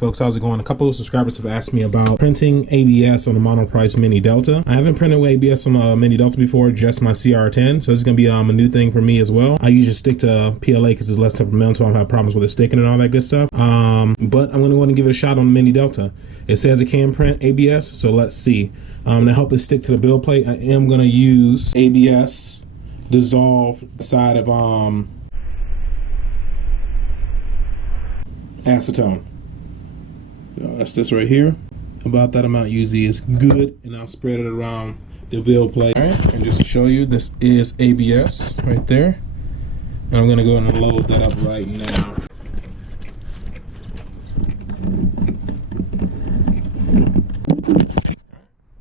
folks, how's it going? A couple of subscribers have asked me about printing ABS on the Monoprice Mini Delta. I haven't printed with ABS on a Mini Delta before, just my CR10, so this is going to be a new thing for me as well. I usually stick to PLA because it's less temperamental. I don't have problems with it sticking and all that good stuff. But I'm going to go ahead and give it a shot on the Mini Delta. It says it can print ABS, so let's see. To help it stick to the build plate, I am going to use ABS dissolve side of acetone. So that's this right here. About that amount usually is good, and I'll spread it around the build plate. All right, and just to show you, this is ABS right there. And I'm gonna go ahead and load that up right now.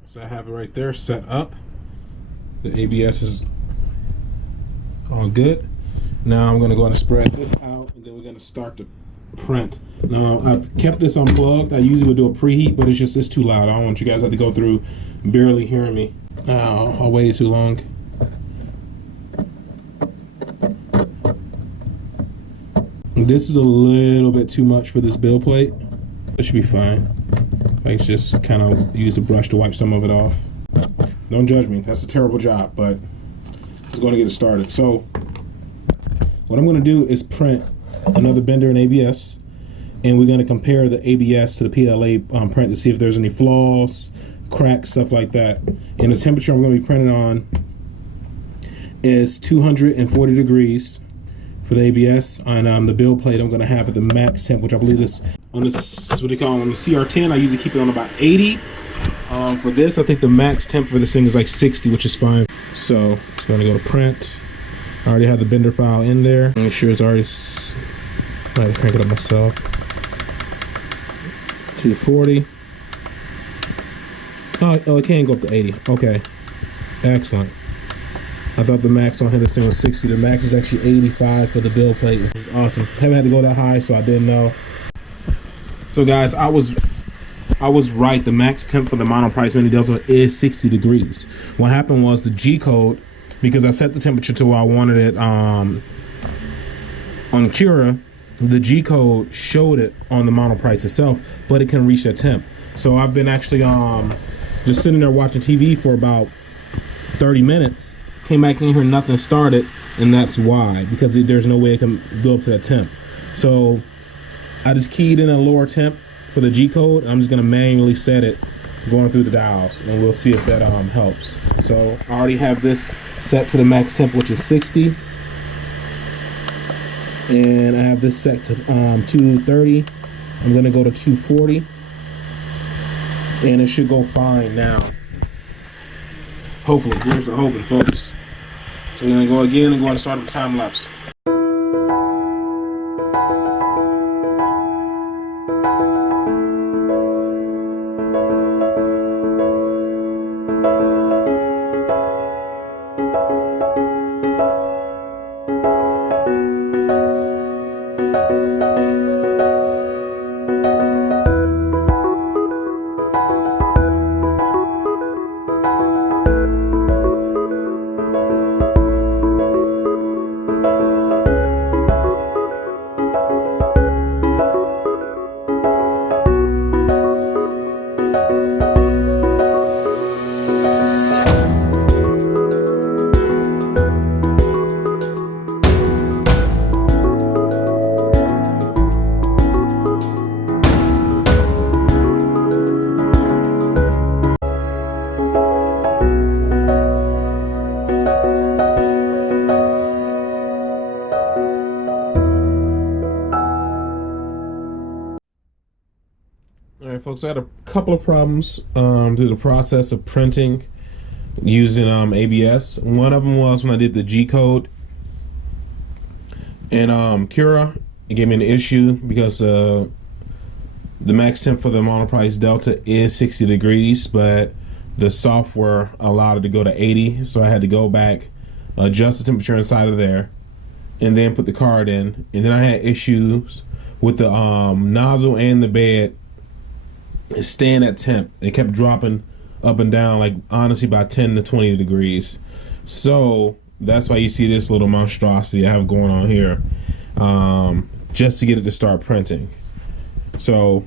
So I have it right there set up. The ABS is all good. Now I'm gonna go ahead and spread this out, and then we're gonna start to print. Now I've kept this unplugged. I usually would do a preheat, but it's too loud. I don't want you guys to have to go through barely hearing me. I waited too long. This is a little bit too much for this build plate. It should be fine. I can just kind of use a brush to wipe some of it off. Don't judge me. That's a terrible job, but I'm going to get it started. So what I'm going to do is print another bender in ABS, and we're going to compare the ABS to the PLA print to see if there's any flaws, cracks, stuff like that. And the temperature I'm going to be printing on is 240 degrees for the ABS. On the build plate, I'm going to have at the max temp, which I believe is on this, what do you call it, on the CR10. I usually keep it on about 80. For this, I think the max temp for this thing is like 60, which is fine. So it's going to go to print. I already have the bender file in there. Make sure it's already. I had to crank it up myself. 240. Oh, it can go up to 80. Okay, excellent. I thought the max on here, this thing was 60. The max is actually 85 for the build plate. It was awesome. Haven't had to go that high, so I didn't know. So guys, I was right. The max temp for the Monoprice Mini Delta is 60 degrees. What happened was the G code, because I set the temperature to where I wanted it on Cura, the G code showed it on the Monoprice itself, but it can reach that temp. So I've been actually just sitting there watching TV for about 30 minutes. Came back in here, nothing started, and that's why, because there's no way it can go up to that temp. So I just keyed in a lower temp for the G code. I'm just gonna manually set it going through the dials, and we'll see if that helps. So I already have this set to the max temp, which is 60, and I have this set to 230. I'm gonna go to 240, and it should go fine now. Hopefully. Here's the hoping, folks. So we're gonna go again and go ahead and start the time lapse. Alright folks, I had a couple of problems through the process of printing using ABS. One of them was when I did the G code and Cura. It gave me an issue because the max temp for the Monoprice Delta is 60 degrees, but the software allowed it to go to 80, so I had to go back, adjust the temperature inside of there, and then put the card in. And then I had issues with the nozzle and the bed staying at temp. It kept dropping up and down, like honestly by 10 to 20 degrees. So that's why you see this little monstrosity I have going on here, just to get it to start printing. So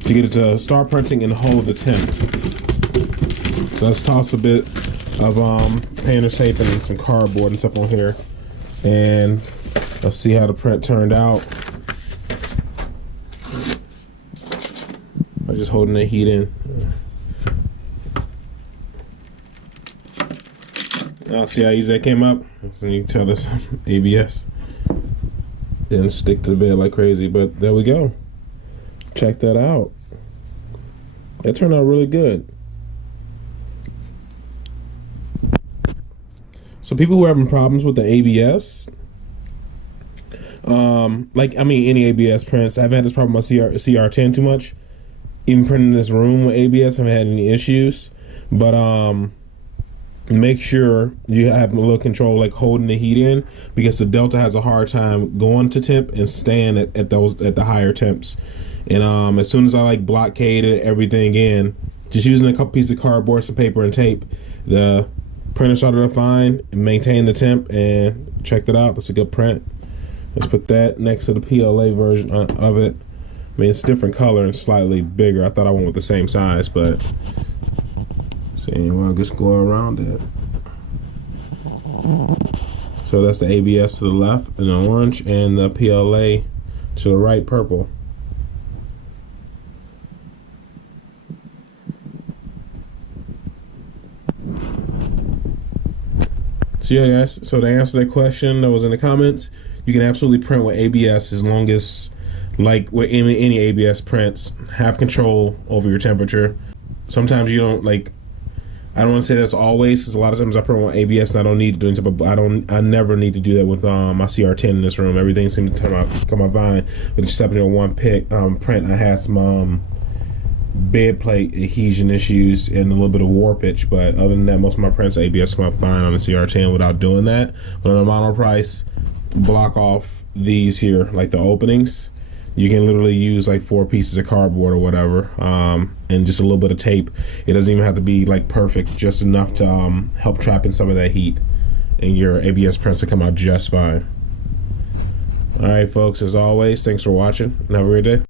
to get it to start printing and hold the temp. So let's toss a bit of painter's tape and some cardboard and stuff on here, and let's see how the print turned out. I'm just holding the heat in. I'll see how easy that came up. So you can tell this ABS didn't stick to the bed like crazy, but there we go. Check that out. That turned out really good. So people who are having problems with the ABS, any ABS prints, I haven't had this problem with CR10 too much. Even printing this room with ABS, I haven't had any issues. But make sure you have a little control, like holding the heat in, because the Delta has a hard time going to temp and staying at the higher temps. And as soon as I blockaded everything in, just using a couple pieces of cardboard, some paper, and tape, the printer started to find and maintain the temp, and checked it out. That's a good print. Let's put that next to the PLA version of it. I mean, it's a different color and slightly bigger. I thought I went with the same size, but see, well, I'll just go around it. So that's the ABS to the left in the orange, and the PLA to the right, purple. So yeah, guys, so to answer that question that was in the comments, you can absolutely print with ABS as long as, like with any ABS prints, have control over your temperature. Sometimes you don't, I don't want to say that's always, because a lot of times I print with ABS and I don't need to do anything, but I never need to do that with my CR10 in this room. Everything seems to come out fine, but except for one print, I had some bed plate adhesion issues and a little bit of warpage, but other than that, most of my prints ABS come out fine on the CR10 without doing that. But on a Monoprice, block off these here, like the openings. You can literally use 4 pieces of cardboard or whatever, and just a little bit of tape. It doesn't even have to be perfect, just enough to help trap in some of that heat, and your ABS prints will come out just fine. All right, folks, as always, thanks for watching, and have a great day.